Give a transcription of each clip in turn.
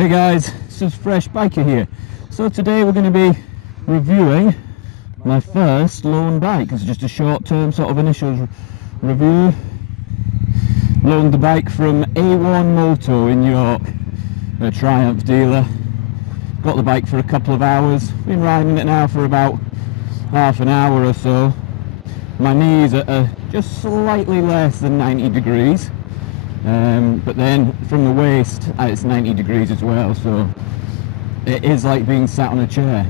Hey guys, this is Fresh Biker here. So today we're going to be reviewing my first loan bike. It's just a short-term sort of initial review. Loaned the bike from A1 Moto in York, a Triumph dealer. Got the bike for a couple of hours. Been riding it now for about half an hour or so. My knees are just slightly less than 90 degrees. But then from the waist it's 90 degrees as well, so it is like being sat on a chair.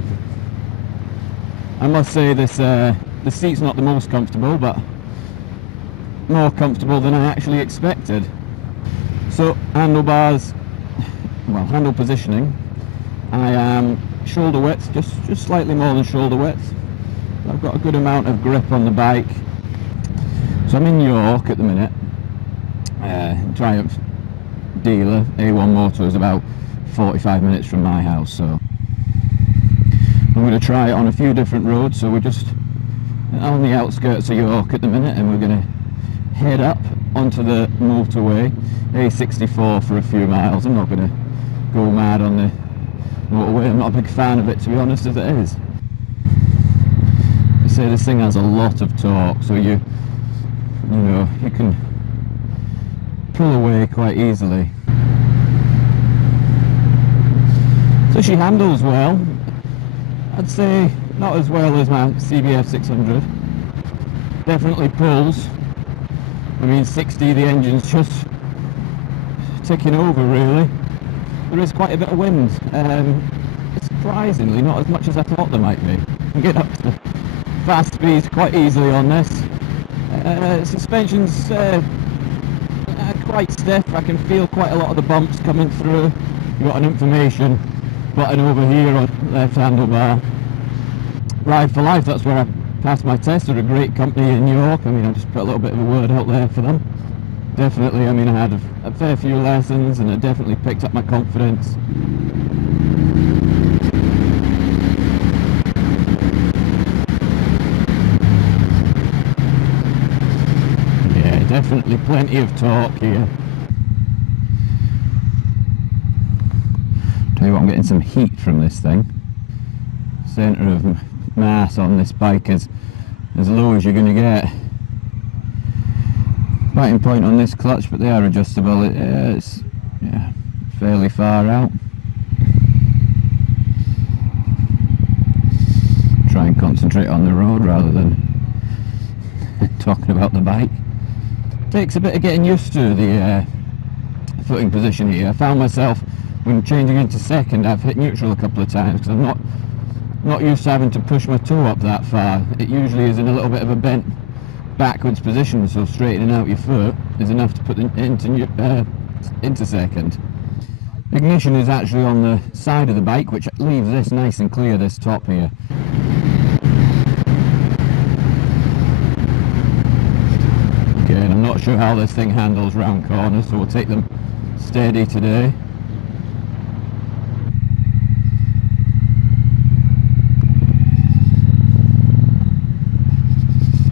I must say this the seat's not the most comfortable, but more comfortable than I actually expected. So handlebars, well, handle positioning, I am shoulder width, just slightly more than shoulder width. I've got a good amount of grip on the bike. So I'm in York at the minute. Triumph dealer, A1 Moto, is about 45 minutes from my house, so I'm going to try it on a few different roads. So we're just on the outskirts of York at the minute, and we're going to head up onto the motorway, A64, for a few miles. I'm not going to go mad on the motorway. I'm not a big fan of it, to be honest, as it is. I say this thing has a lot of torque, so you know, you can pull away quite easily. So she handles well. I'd say not as well as my CBF 600. Definitely pulls. I mean, 60, the engine's just ticking over really. There is quite a bit of wind. Surprisingly, not as much as I thought there might be. You can get up to fast speeds quite easily on this. Suspension's quite stiff. I can feel quite a lot of the bumps coming through. You've got an information button over here on left handlebar. Ride for Life, that's where I passed my test. They're a great company in York. I mean, I just put a little bit of a word out there for them. Definitely, I mean, I had a fair few lessons and it definitely picked up my confidence. Definitely plenty of torque here. Tell you what, I'm getting some heat from this thing. Centre of mass on this bike is as low as you're going to get. Biting point on this clutch, but they are adjustable. It's fairly far out. Try and concentrate on the road rather than talking about the bike. Takes a bit of getting used to the footing position here. I found myself, when changing into second, I've hit neutral a couple of times because I'm not used to having to push my toe up that far. It usually is in a little bit of a bent backwards position, so straightening out your foot is enough to put it into second. Ignition is actually on the side of the bike, which leaves this nice and clear, this top here. And I'm not sure how this thing handles round corners, so we'll take them steady today.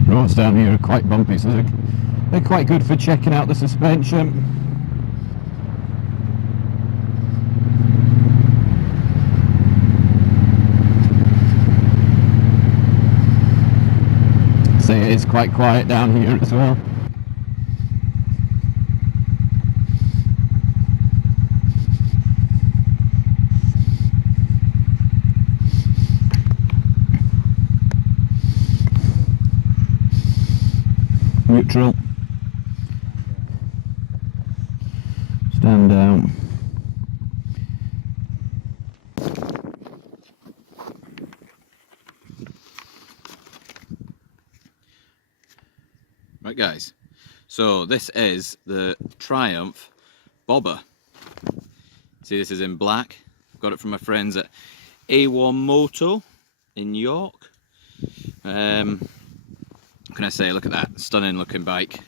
Roads down here are quite bumpy, so they're quite good for checking out the suspension. So it is quite quiet down here as well. Neutral, stand down. Right guys, so this is the Triumph Bobber. See, this is in black. Got it from my friends at A1 Moto in York. What can I say? Look at that stunning looking bike.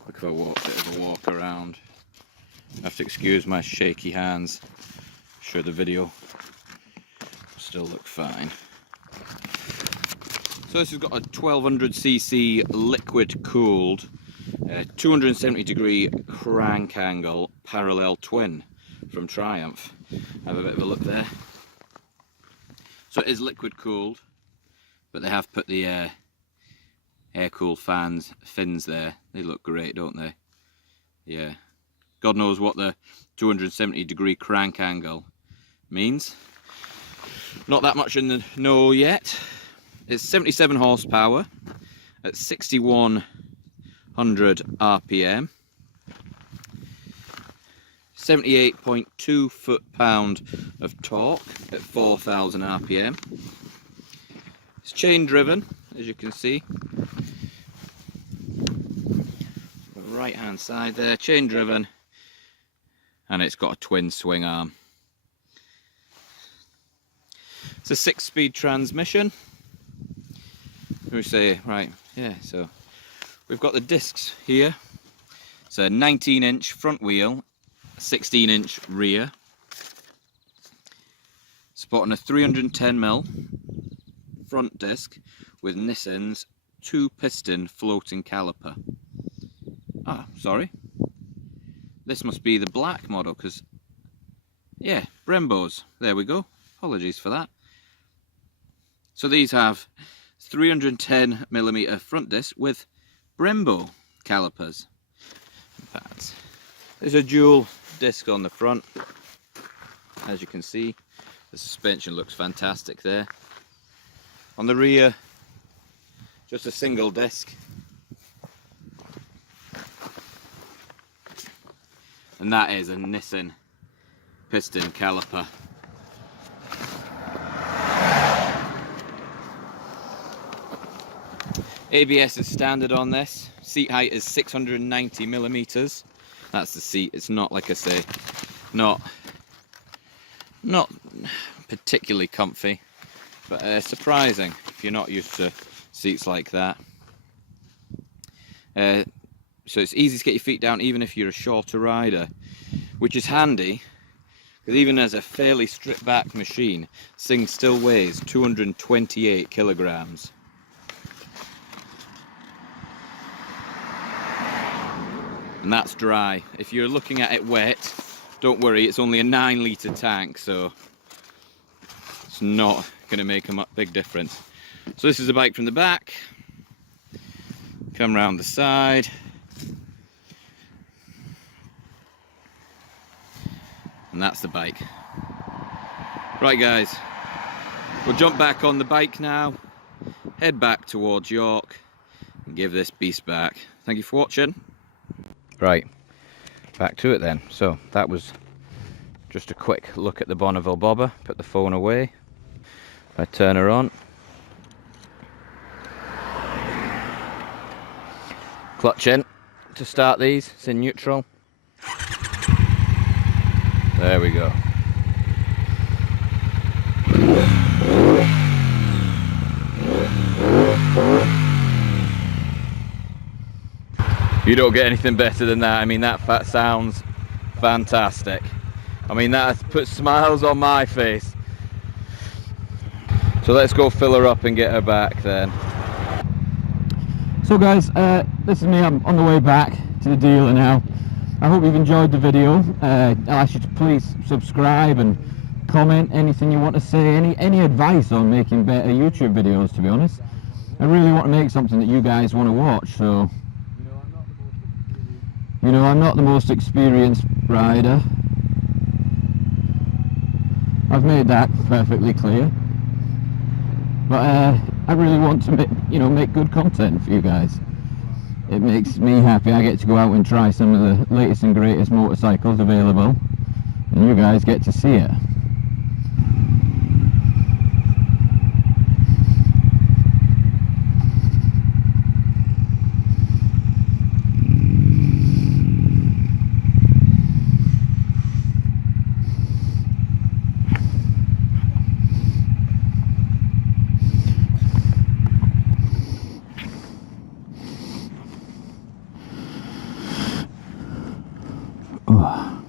Quick of a walk, bit of a walk around. I have to excuse my shaky hands. I'm sure the video will still look fine. So this has got a 1200cc liquid cooled 270 degree crank angle parallel twin from Triumph. Have a bit of a look there. So it is liquid cooled, but they have put the air-cooled fins there. They look great, don't they? Yeah. God knows what the 270-degree crank angle means. Not that much in the know yet. It's 77 horsepower at 6100 RPM. 78.2 foot-pound of torque at 4000 RPM. It's chain driven, as you can see. The right hand side there, chain driven, and it's got a twin swing arm. It's a 6-speed transmission. We say, right, yeah, so we've got the discs here. It's a 19-inch front wheel, 16-inch rear, sporting a 310mm front disc with Nissan's 2-piston floating caliper. Ah, sorry, this must be the black model, because yeah, Brembos, there we go, apologies for that. So these have 310mm front disc with Brembo calipers and pads. There's a dual disc on the front, as you can see. The suspension looks fantastic there. On the rear, just a single disc, and that is a Nissan piston caliper. ABS is standard on this. Seat height is 690mm. That's the seat. It's not, like I say, not particularly comfy, but surprising if you're not used to seats like that. So it's easy to get your feet down even if you're a shorter rider, which is handy, because even as a fairly stripped back machine, this thing still weighs 228 kilograms. And that's dry. If you're looking at it wet, don't worry, it's only a 9-litre tank, so it's not going to make a big difference. So this is the bike from the back. Come round the side. And that's the bike. Right guys, we'll jump back on the bike now, head back towards York and give this beast back. Thank you for watching. Right, back to it then. So that was just a quick look at the Bonneville Bobber. Put the phone away. If I turn her on, clutch in to start these. It's in neutral. There we go. You don't get anything better than that. I mean, that sounds fantastic. I mean, that has put smiles on my face. So let's go fill her up and get her back then. So guys, this is me. I'm on the way back to the dealer now. I hope you've enjoyed the video. I'll ask you to please subscribe and comment anything you want to say, any advice on making better YouTube videos, to be honest. I really want to make something that you guys want to watch, so you know, I'm not the most experienced rider. I've made that perfectly clear. But I really want to make good content for you guys. It makes me happy. I get to go out and try some of the latest and greatest motorcycles available, and you guys get to see it. Oh.